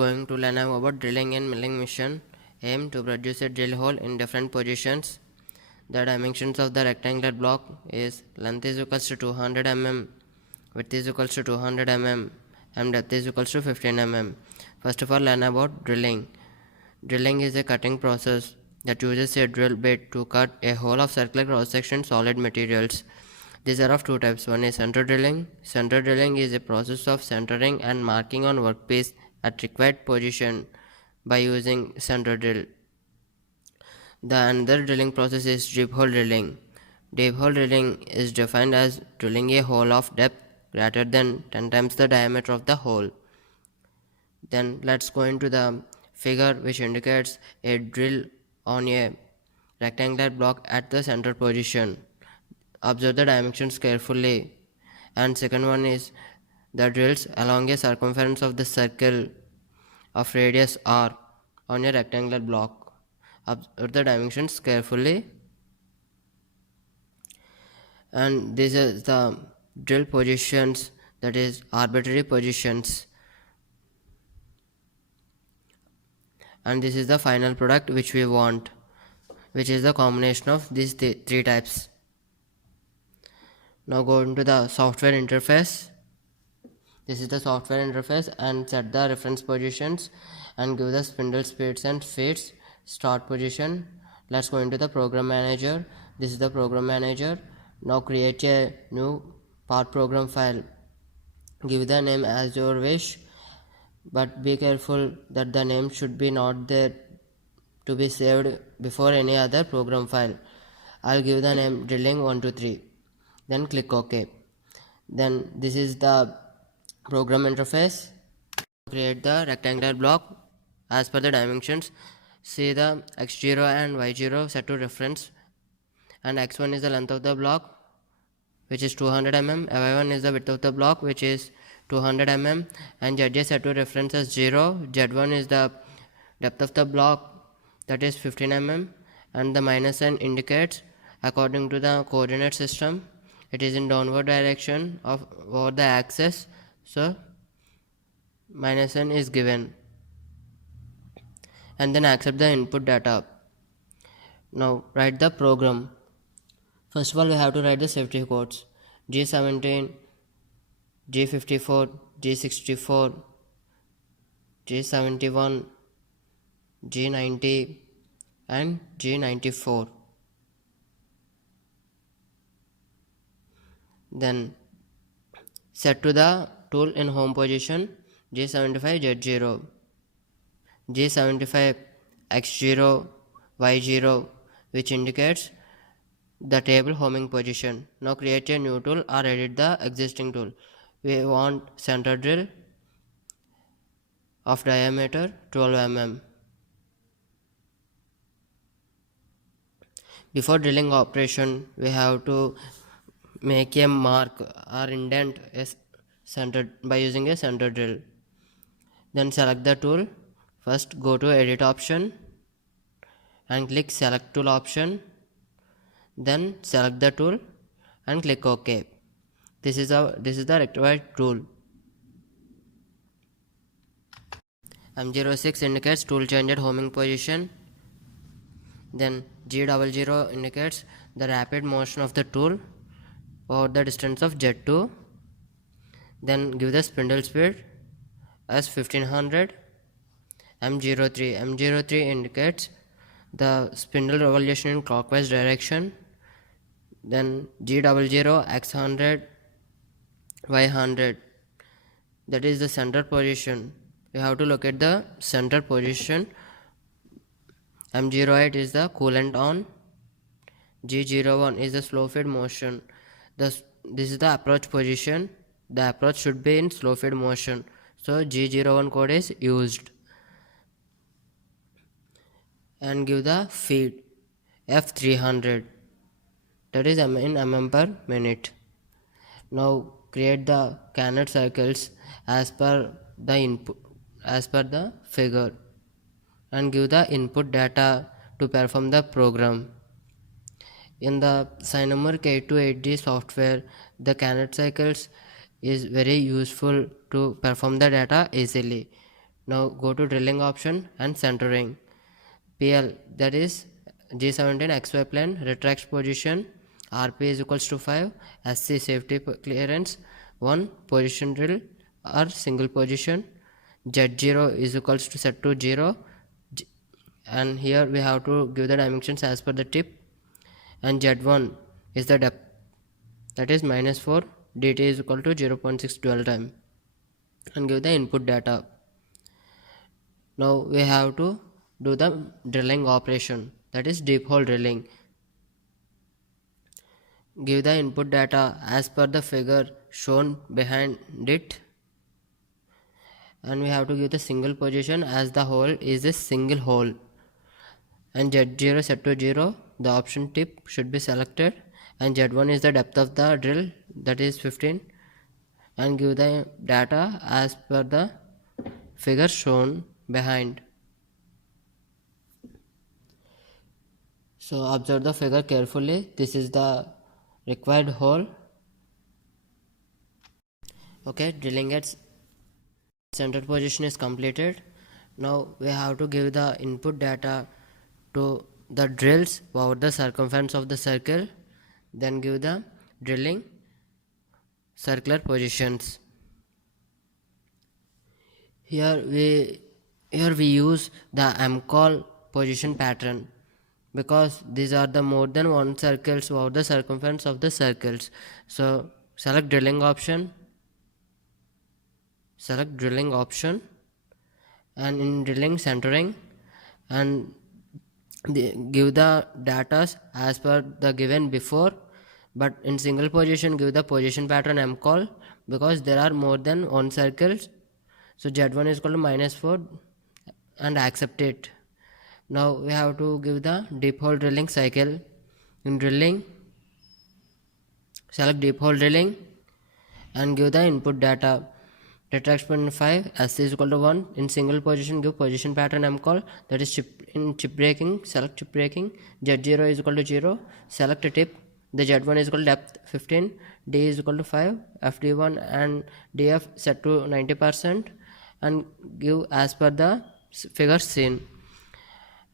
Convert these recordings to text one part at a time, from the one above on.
going to learn about drilling and milling machine. Aim to produce a drill hole in different positions. The dimensions of the rectangular block is length is equals to 200 mm, width is equals to 200 mm, and depth is equals to 15 mm. First of all, learn about drilling. Drilling is a cutting process that uses a drill bit to cut a hole of circular cross-section solid materials. These are of two types. One is center drilling. Center drilling is a process of centering and marking on workpiece at required position by using center drill. The another drilling process is deep hole drilling. Deep hole drilling is defined as drilling a hole of depth greater than 10 times the diameter of the hole. Then let's go into the figure which indicates a drill on a rectangular block at the center position. Observe the dimensions carefully. And second one is the drills along a circumference of the circle of radius r on a rectangular block. Observe the dimensions carefully. And this is the drill positions, that is arbitrary positions. And this is the final product which we want, which is the combination of these three types. Now go into the software interface. This is the software interface, and set the reference positions and give the spindle speeds and feeds. Start position. Let's go into the program manager. This is the program manager. Now create a new part program file. Give the name as your wish, but be careful that the name should be not there to be saved before any other program file. I'll give the name drilling123. Then click OK. Then this is the program interface. Create the rectangular block as per the dimensions. See the x0 and y0 set to reference, and x1 is the length of the block, which is 200 mm, y1 is the width of the block, which is 200 mm, and zj set to reference as 0. z1 is the depth of the block, that is 15 mm, and the minus sign indicates according to the coordinate system it is in downward direction of over the axis, so minus sign is given. And then accept the input data. Now write the program. First of all, we have to write the safety codes: G17, G54, G64, G71, G90 and G94. Then set to the tool in home position G75 Z0, G75 X0, Y0, which indicates the table homing position. Now create a new tool or edit the existing tool. We want center drill of diameter 12 mm. Before drilling operation, we have to make a mark or indent by using a center drill. Then select the tool. First go to edit option and click select tool option. Then select the tool and click OK. This is the required tool. M06 indicates tool change at homing position. Then G00 indicates the rapid motion of the tool over the distance of Z2. Then give the spindle speed as 1500. M03 indicates the spindle revolution in clockwise direction. Then G00 X100 Y100, that is the center position. You have to locate the center position. M08 is the coolant on. G01 is the slow feed motion. This is the approach position. The approach should be in slow feed motion, so G01 code is used. And give the feed F300, that is in mm per minute. Now create the Cannet cycles as per the input, as per the figure, and give the input data to perform the program. In the Cinnamon K280 software, the Cannet cycles is very useful to perform the data easily. Now go to drilling option and centering. PL, that is G17 XY plane retracts position. RP is equals to 5. SC safety clearance 1 position drill or single position. Z0 is equals to set to 0, and here we have to give the dimensions as per the tip. And Z1 is the depth, that is -4. dt is equal to 0.6 dwell time, and give the input data. Now we have to do the drilling operation, that is deep hole drilling. Give the input data as per the figure shown behind it, and we have to give the single position as the hole is a single hole. And Z0 set to 0, the option tip should be selected, and Z1 is the depth of the drill, that is 15, and give the data as per the figure shown behind. So observe the figure carefully. This is the required hole. Okay, drilling at center position is completed. Now we have to give the input data to the drills over the circumference of the circle, then give the drilling circular positions. Here we use the mcall position pattern, because these are the more than one circles over the circumference of the circles. So select drilling option, and in drilling centering, and give the data as per the given before, but in single position give the position pattern mcall, because there are more than one circles. So Z1 is equal to -4 and accept it. Now we have to give the deep hole drilling cycle. In drilling, select deep hole drilling and give the input data. Retraction 5, SC is equal to 1. In single position, give position pattern mcall, that is in chip breaking, select chip breaking. Z0 is equal to 0, select a tip. The Z1 is equal to depth 15, D is equal to 5, FD1 and DF set to 90%, and give as per the figure seen.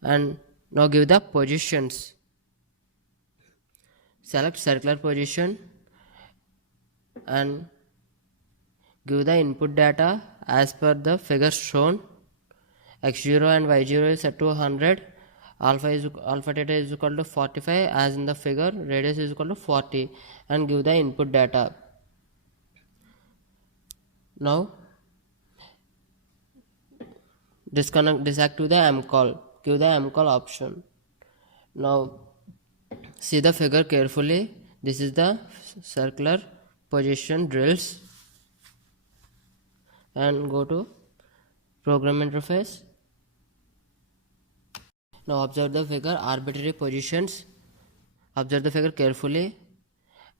And now give the positions. Select circular position and give the input data as per the figure shown. X0 and Y0 is set to 100. Alpha theta is equal to 45 as in the figure. Radius is equal to 40, and give the input data. Now deactivate the mcall. Give the mcall option. Now see the figure carefully. This is the circular position drills, and go to program interface. Now observe the figure arbitrary positions. Observe the figure carefully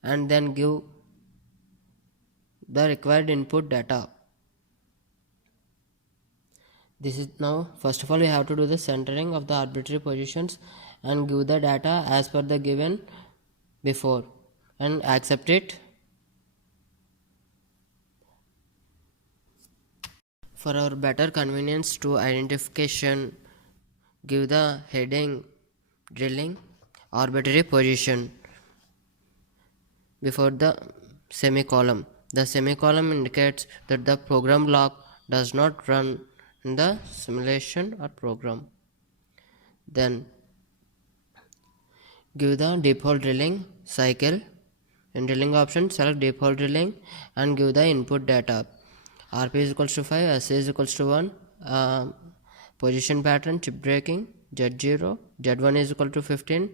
and then give the required input data. This is now, first of all, we have to do the centering of the arbitrary positions and give the data as per the given before, and accept it. For our better convenience to identification, give the heading drilling arbitrary position before the semicolon. The semicolon indicates that the program block does not run in the simulation or program. Then give the deep hole drilling cycle. In drilling option, select deep hole drilling and give the input data. RP is equals to 5, SC is equals to 1, position pattern, chip breaking, Z0, Z1 is equal to 15,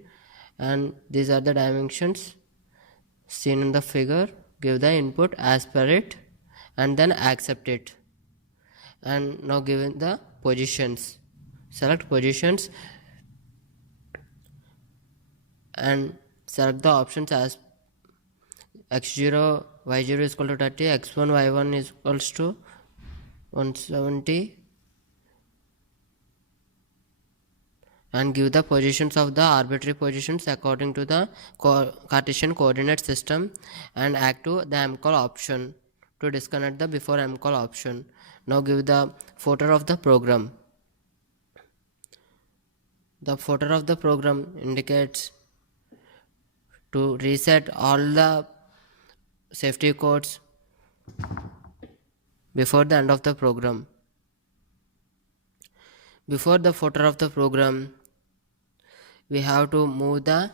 and these are the dimensions seen in the figure. Give the input as per it and then accept it. And now given the positions, select positions and select the options as X0, Y0 is equal to 30, X1, Y1 is equals to 170, and give the positions of the arbitrary positions according to the Cartesian coordinate system, and active the mcall option to disconnect the before mcall option. Now give the footer of the program. The footer of the program indicates to reset all the safety codes before the end of the program. Before the footer of the program, we have to move the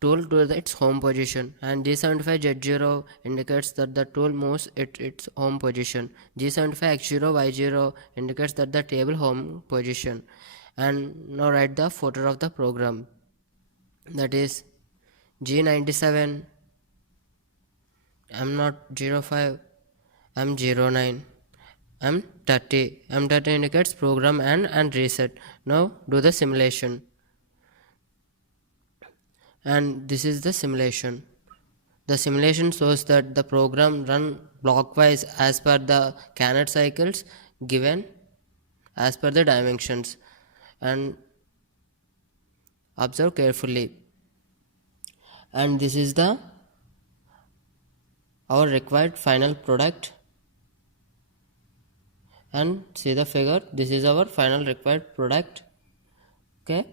tool to its home position, and G75Z0 indicates that the tool moves its home position. G75X0Y0 indicates that the table home position. And now write the footer of the program, that is G97 M005 M09 M30. M30 indicates program and reset. Now do the simulation, and this is the simulation. The simulation shows that the program run blockwise as per the Cannet cycles given as per the dimensions, and observe carefully. And this is the our required final product, and see the figure. This is our final required product. Okay.